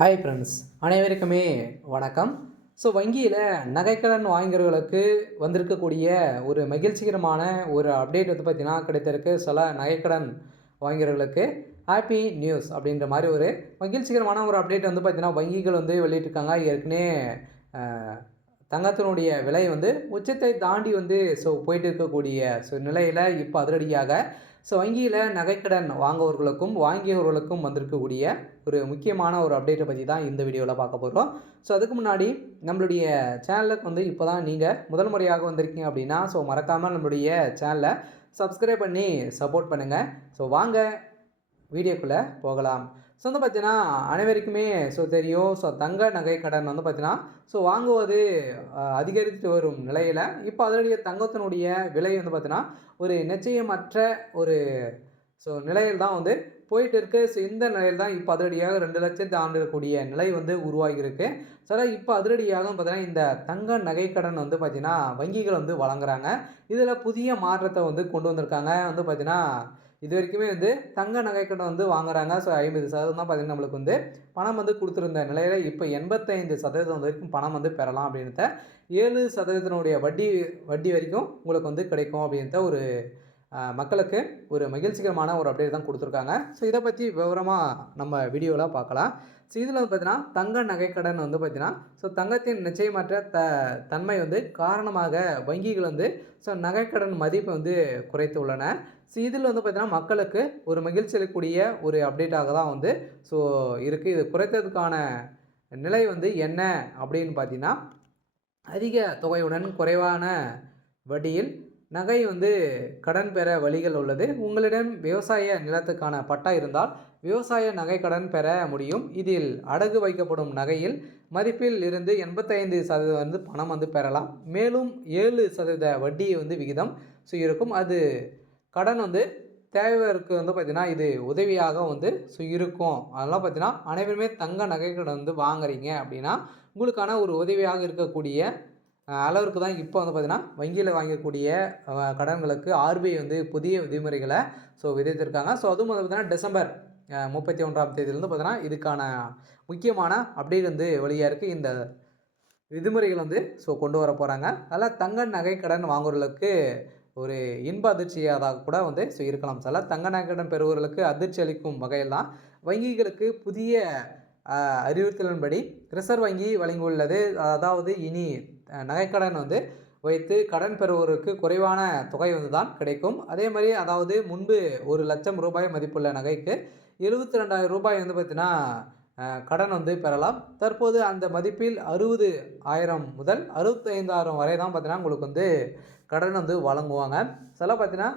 Hi friends, அனைவருக்குமே வணக்கம். So வங்கியில் நகைக்கடன் வாங்குறவர்களுக்கு வந்திருக்கக்கூடிய ஒரு மகிழ்ச்சிகரமான ஒரு அப்டேட் வந்து பார்த்திங்கன்னா கிடைத்திருக்கு. சில நகைக்கடன் வாங்குறவர்களுக்கு ஹாப்பி நியூஸ் அப்படின்ற மாதிரி ஒரு மகிழ்ச்சிகரமான ஒரு அப்டேட் வந்து பார்த்திங்கன்னா வங்கிகள் வந்து வெளியிட்டிருக்காங்க. ஏற்கனவே தங்கத்தினுடைய விலை வந்து உச்சத்தை தாண்டி வந்து போயிட்டு இருக்கக்கூடிய நிலையில் இப்போ அதிரடியாக வங்கியில் நகைக்கடன் வாங்குவவர்களுக்கும் வாங்கியவர்களுக்கும் வந்திருக்கக்கூடிய ஒரு முக்கியமான ஒரு அப்டேட்டை பற்றி தான் இந்த வீடியோவில் பார்க்க போகிறோம். அதுக்கு முன்னாடி நம்மளுடைய சேனலுக்கு வந்து இப்போ தான் நீங்கள் முதல் முறையாக வந்திருக்கீங்க அப்படின்னா மறக்காமல் நம்மளுடைய சேனலை சப்ஸ்கிரைப் பண்ணி சப்போர்ட் பண்ணுங்கள். வாங்க வீடியோக்குள்ளே போகலாம். வந்து பார்த்தீங்கன்னா அனைவருக்குமே தெரியும். தங்க நகை கடன் வந்து பார்த்தீங்கன்னா வாங்குவது அதிகரித்து வரும் நிலையில் இப்போ அதனுடைய தங்கத்தினுடைய விலை வந்து பார்த்தீங்கன்னா ஒரு நிச்சயமற்ற ஒரு நிலையில் தான் வந்து போயிட்டு இருக்கு. இந்த நிலையில் தான் இப்போ அதிரடியாக 2 லட்சத்தை தாண்டக்கூடிய நிலை வந்து உருவாகியிருக்கு. இப்போ அதிரடியாக பார்த்தீங்கன்னா இந்த தங்க நகை கடன் வந்து பார்த்தீங்கன்னா வங்கிகள் வந்து வழங்குறாங்க. இதில் புதிய மாற்றத்தை வந்து கொண்டு வந்திருக்காங்க. வந்து பார்த்தீங்கன்னா இது வரைக்குமே வந்து தங்க நகைக்கடன் வந்து வாங்குறாங்க. 50% தான் பார்த்தீங்கன்னா நம்மளுக்கு வந்து பணம் வந்து கொடுத்துருந்த நிலையில் இப்போ 85% வரைக்கும் பணம் வந்து பெறலாம் அப்படின்றத 7% வட்டி வரைக்கும் உங்களுக்கு வந்து கிடைக்கும் அப்படின்றத ஒரு மக்களுக்கு ஒரு மகிழ்ச்சிகரமான ஒரு அப்டேட் தான் கொடுத்துருக்காங்க. இதை பற்றி விவரமாக நம்ம வீடியோவில் பார்க்கலாம். இதில் வந்து பார்த்தீங்கன்னா தங்க நகைக்கடன் வந்து பார்த்தீங்கன்னா தங்கத்தின் நிச்சயமற்ற தன்மை வந்து காரணமாக வங்கிகள் வந்து நகைக்கடன் மதிப்பை வந்து குறைத்து உள்ளன. இதில் வந்து பார்த்தீங்கன்னா மக்களுக்கு ஒரு மகிழ்ச்சி அளிக்கக்கூடிய ஒரு அப்டேட்டாக தான் வந்து இருக்குது. இது குறைத்ததுக்கான நிலை வந்து என்ன அப்படின்னு பார்த்தீங்கன்னா அதிக தொகையுடன் குறைவான வட்டியில் நகை வந்து கடன் பெற வழிகள் உள்ளது. உங்களிடம் விவசாய நிலத்துக்கான பட்டா இருந்தால் விவசாய நகை கடன் பெற முடியும். இதில் அடகு வைக்கப்படும் நகையில் மதிப்பில் இருந்து 85% வந்து பணம் வந்து பெறலாம். மேலும் 7% வட்டி வந்து விகிதம் இருக்கும். அது கடன் வந்து தேவைக்கு வந்து பார்த்திங்கன்னா இது உதவியாக வந்து இருக்கும். அதெல்லாம் பார்த்திங்கன்னா அனைவருமே தங்க நகை கடன் வந்து வாங்குறீங்க அப்படின்னா உங்களுக்கான ஒரு உதவியாக இருக்கக்கூடிய அளவிற்கு தான் இப்போ வந்து பார்த்திங்கன்னா வங்கியில் வாங்கக்கூடிய கடன்களுக்கு ஆர்பிஐ வந்து புதிய விதிமுறைகளை விதித்திருக்காங்க. அதுவும் வந்து பார்த்திங்கன்னா டிசம்பர் 31ஆம் தேதியிலேருந்து பார்த்திங்கன்னா இதுக்கான முக்கியமான அப்டேட் வந்து வெளியாக இருக்குது. இந்த விதிமுறைகள் வந்து கொண்டு வர போகிறாங்க. அதில் தங்க நகை கடன் வாங்குறவர்களுக்கு ஒரு இன்ப அதிர்ச்சியாக கூட வந்து இருக்கலாம். தங்க நகை கடன் பெறுவர்களுக்கு அதிர்ச்சி அளிக்கும் வகையில் தான் வங்கிகளுக்கு புதிய அறிவுறுத்தலின்படி ரிசர்வ் வங்கி வழங்கியுள்ளது. அதாவது இனி நகைக்கடன் வந்து வைத்து கடன் பெறுவோருக்கு குறைவான தொகை வந்து தான் கிடைக்கும். அதே மாதிரி அதாவது முன்பு 1 லட்சம் ரூபாய் மதிப்புள்ள நகைக்கு 72,000 ரூபாய் வந்து பார்த்தீங்கன்னா கடன் வந்து பெறலாம். தற்போது அந்த மதிப்பில் 60,000 முதல் 65,000 வரை தான் பார்த்தீங்கன்னா உங்களுக்கு வந்து கடன் வந்து வழங்குவாங்க. பார்த்தீங்கன்னா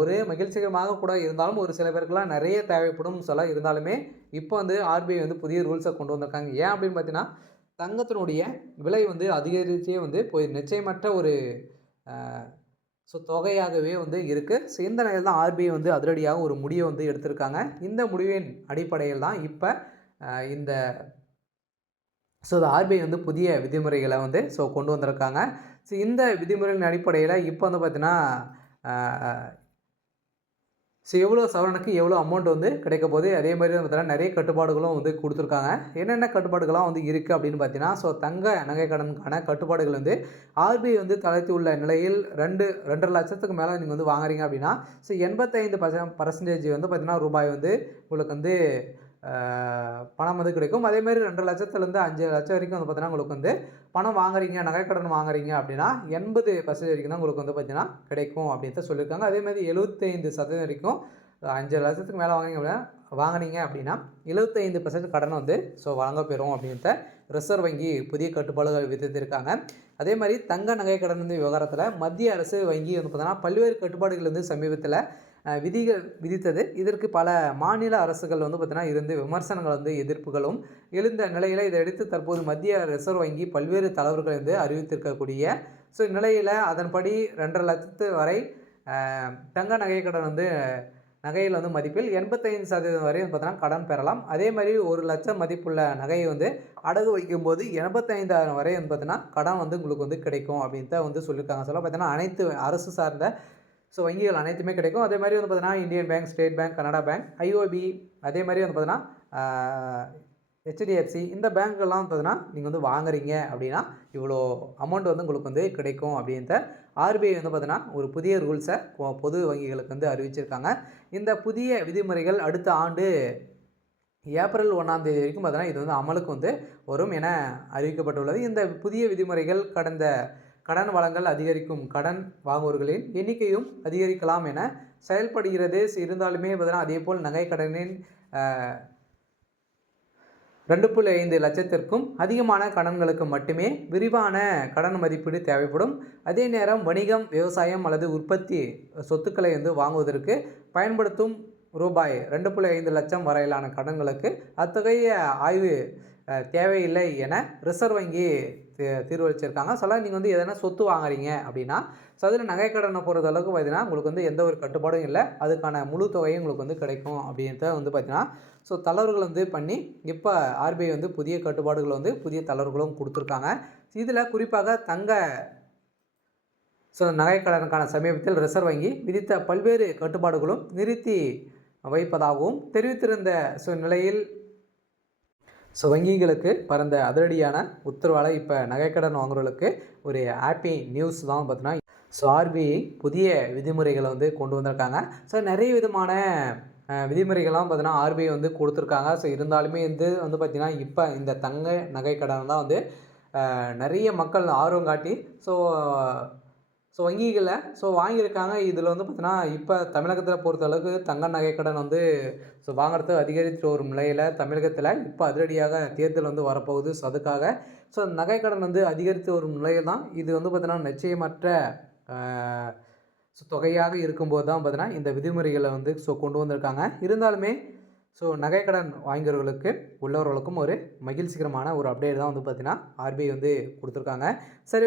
ஒரு மகிழ்ச்சிகரமாக கூட இருந்தாலும் ஒரு சில பேருக்குலாம் நிறைய தேவைப்படும் இருந்தாலுமே இப்போ வந்து ஆர்பிஐ வந்து புதிய ரூல்ஸை கொண்டு வந்திருக்காங்க. ஏன் அப்படின்னு பார்த்தீங்கன்னா தங்கத்தினுடைய விலை வந்து அதிகரித்தே வந்து போய் நிச்சயமற்ற ஒரு தொகையாகவே வந்து இருக்குது. இந்த நிலையில் தான் ஆர்பிஐ வந்து அதிரடியாக ஒரு முடிவை வந்து எடுத்திருக்காங்க. இந்த முடிவின் அடிப்படையில் தான் இப்போ இந்த ஆர்பிஐ வந்து புதிய விதிமுறைகளை வந்து கொண்டு வந்திருக்காங்க. இந்த விதிமுறைகளின் அடிப்படையில் இப்போ வந்து பார்த்தீங்கன்னா எவ்வளோ சவரனுக்கு எவ்வளோ அமௌண்ட் வந்து கிடைக்க போகுது. அதே மாதிரி வந்து பார்த்தீங்கன்னா நிறைய கட்டுப்பாடுகளும் வந்து கொடுத்துருக்காங்க. என்னென்ன கட்டுப்பாடுகள்லாம் வந்து இருக்குது அப்படின்னு பார்த்தீங்கன்னா தங்க நகை கடனுக்கான கட்டுப்பாடுகள் வந்து ஆர்பிஐ வந்து தளர்த்தி உள்ள நிலையில் 2.5 லட்சத்துக்கு மேலே நீங்கள் வந்து வாங்குறீங்க அப்படின்னா 85% வந்து பார்த்தீங்கன்னா ரூபாய் வந்து உங்களுக்கு வந்து பணம் வந்து கிடைக்கும். அதேமாதிரி 2 லட்சத்துலேருந்து 5 லட்சம் வரைக்கும் வந்து பார்த்தீங்கன்னா உங்களுக்கு வந்து பணம் வாங்குறீங்க, நகைக்கடன் வாங்குறீங்க அப்படின்னா 80% வரைக்கும் தான் உங்களுக்கு வந்து பார்த்தீங்கன்னா கிடைக்கும் அப்படின்னு சொல்லியிருக்காங்க. அதேமாதிரி 75% வரைக்கும் 5 லட்சத்துக்கு மேலே வாங்கினீங்க அப்படின்னா 75% கடன் வந்து வழங்க பெறும் அப்படின்ட்டு ரிசர்வ் வங்கி புதிய கட்டுப்பாடுகள் விதித்திருக்காங்க. அதே மாதிரி தங்க நகை கடன் வந்து விவகாரத்தில் மத்திய அரசு வங்கி வந்து பார்த்தீங்கன்னா பல்வேறு கட்டுப்பாடுகள் வந்து சமீபத்தில் விதிகள் விதித்தது. இதற்கு பல மாநில அரசுகள் வந்து பார்த்தீங்கன்னா இருந்து விமர்சனங்கள் வந்து எதிர்ப்புகளும் எழுந்த நிலையில் இதையடுத்து தற்போது மத்திய ரிசர்வ் வங்கி பல்வேறு தலைவர்கள் வந்து அறிவித்திருக்கக்கூடிய நிலையில் அதன்படி 2.5 லட்சத்து வரை தங்க நகை கடன் வந்து நகையில் வந்து மதிப்பில் 85% வரை பார்த்தீங்கன்னா கடன் பெறலாம். அதே மாதிரி 1 லட்சம் மதிப்புள்ள நகையை வந்து அடகு வைக்கும்போது 85,000 வரை வந்து பார்த்தீங்கன்னா கடன் வந்து உங்களுக்கு வந்து கிடைக்கும் அப்படின்ட்டு வந்து சொல்லியிருக்காங்க. பார்த்தீங்கன்னா அனைத்து அரசு சார்ந்த வங்கிகள் அனைத்துமே கிடைக்கும். அதே மாதிரி வந்து பார்த்தீங்கன்னா Indian bank, state bank, Canada bank, IOB, அதே மாதிரி வந்து பார்த்தீங்கன்னா ஹெச்டிஎஃப்சி இந்த பேங்க்லாம் பார்த்தீங்கன்னா நீங்கள் வந்து வாங்குறீங்க அப்படின்னா இவ்வளோ அமௌண்ட் வந்து உங்களுக்கு வந்து கிடைக்கும் அப்படின்ற ஆர்பிஐ வந்து பார்த்தீங்கன்னா ஒரு புதிய ரூல்ஸை பொது வங்கிகளுக்கு வந்து அறிவிச்சிருக்காங்க. இந்த புதிய விதிமுறைகள் அடுத்த ஆண்டு ஏப்ரல் 1ஆம் தேதி வரைக்கும் பார்த்தீங்கன்னா இது வந்து அமலுக்கு வந்து வரும் என அறிவிக்கப்பட்டுள்ளது. இந்த புதிய விதிமுறைகள் கடந்த கடன் வழங்கல் அதிகரிக்கும் கடன் வாங்குவோர்களின் எண்ணிக்கையும் அதிகரிக்கலாம் என செயல்படுகிறது. இருந்தாலுமே பார்த்தீங்கன்னா அதேபோல் நகை கடனின் 2.5 லட்சத்திற்கும் அதிகமான கடன்களுக்கு மட்டுமே விரிவான கடன் மதிப்பீடு தேவைப்படும். அதே நேரம் வணிகம், விவசாயம் அல்லது உற்பத்தி சொத்துக்களை வந்து வாங்குவதற்கு பயன்படுத்தும் ரூபாய் 2.5 லட்சம் வரையிலான கடன்களுக்கு அத்தகைய ஆய்வு தேவையில்லை என ரிசர்வ் வங்கி தீர்வளிச்சிருக்காங்க. நீங்கள் வந்து எதனா சொத்து வாங்குறீங்க அப்படின்னா அதில் நகைக்கடனை பொறுத்த அளவுக்கு பார்த்தீங்கன்னா உங்களுக்கு வந்து எந்த ஒரு கட்டுப்பாடும் இல்லை. அதுக்கான முழு தொகையும் உங்களுக்கு வந்து கிடைக்கும் அப்படின்றத வந்து பார்த்தீங்கன்னா தளர்வுகள் வந்து பண்ணி இப்போ ஆர்பிஐ வந்து புதிய கட்டுப்பாடுகள் வந்து புதிய தளர்வுகளும் கொடுத்துருக்காங்க. இதில் குறிப்பாக நகைக்கடனுக்கான சமீபத்தில் ரிசர்வ் வங்கி விதித்த பல்வேறு கட்டுப்பாடுகளும் நிறுத்தி வைப்பதாகவும் தெரிவித்திருந்த நிலையில் வங்கிகளுக்கு பரந்த அதிரடியான உத்தரவால் இப்போ நகைக்கடன் வாங்குறவர்களுக்கு ஒரு ஹாப்பி நியூஸ் தான் பார்த்தீங்கன்னா ஆர்பிஐ புதிய விதிமுறைகளை வந்து கொண்டு வந்திருக்காங்க. நிறைய விதமான விதிமுறைகள்லாம் பார்த்தீங்கன்னா ஆர்பிஐ வந்து கொடுத்துருக்காங்க. இருந்தாலுமே வந்து பார்த்திங்கன்னா இப்போ இந்த தங்க நகைக்கடன் தான் வந்து நிறைய மக்கள் ஆர்வம் காட்டி வங்கிகளில் வாங்கியிருக்காங்க. இதில் வந்து பார்த்தீங்கன்னா இப்போ தமிழகத்தில் பொறுத்தளவுக்கு தங்க நகைக்கடன் வந்து வாங்குறது அதிகரித்து வரும் நிலையில் தமிழகத்தில் இப்போ அதிரடியாக தேர்தல் வந்து வரப்போகுது. அதுக்காக நகைக்கடன் வந்து அதிகரித்து வரும் நிலையில் தான் இது வந்து பார்த்தீங்கன்னா நிச்சயமற்ற தொகையாக இருக்கும்போது தான் பார்த்தீங்கன்னா இந்த விதிமுறைகளை வந்து கொண்டு வந்திருக்காங்க. இருந்தாலுமே நகைக்கடன் வாங்கியவர்களுக்கு உள்ளவர்களுக்கும் ஒரு மகிழ்ச்சிகரமான ஒரு அப்டேட் தான் வந்து பார்த்தீங்கன்னா ஆர்பிஐ வந்து கொடுத்துருக்காங்க. சரி.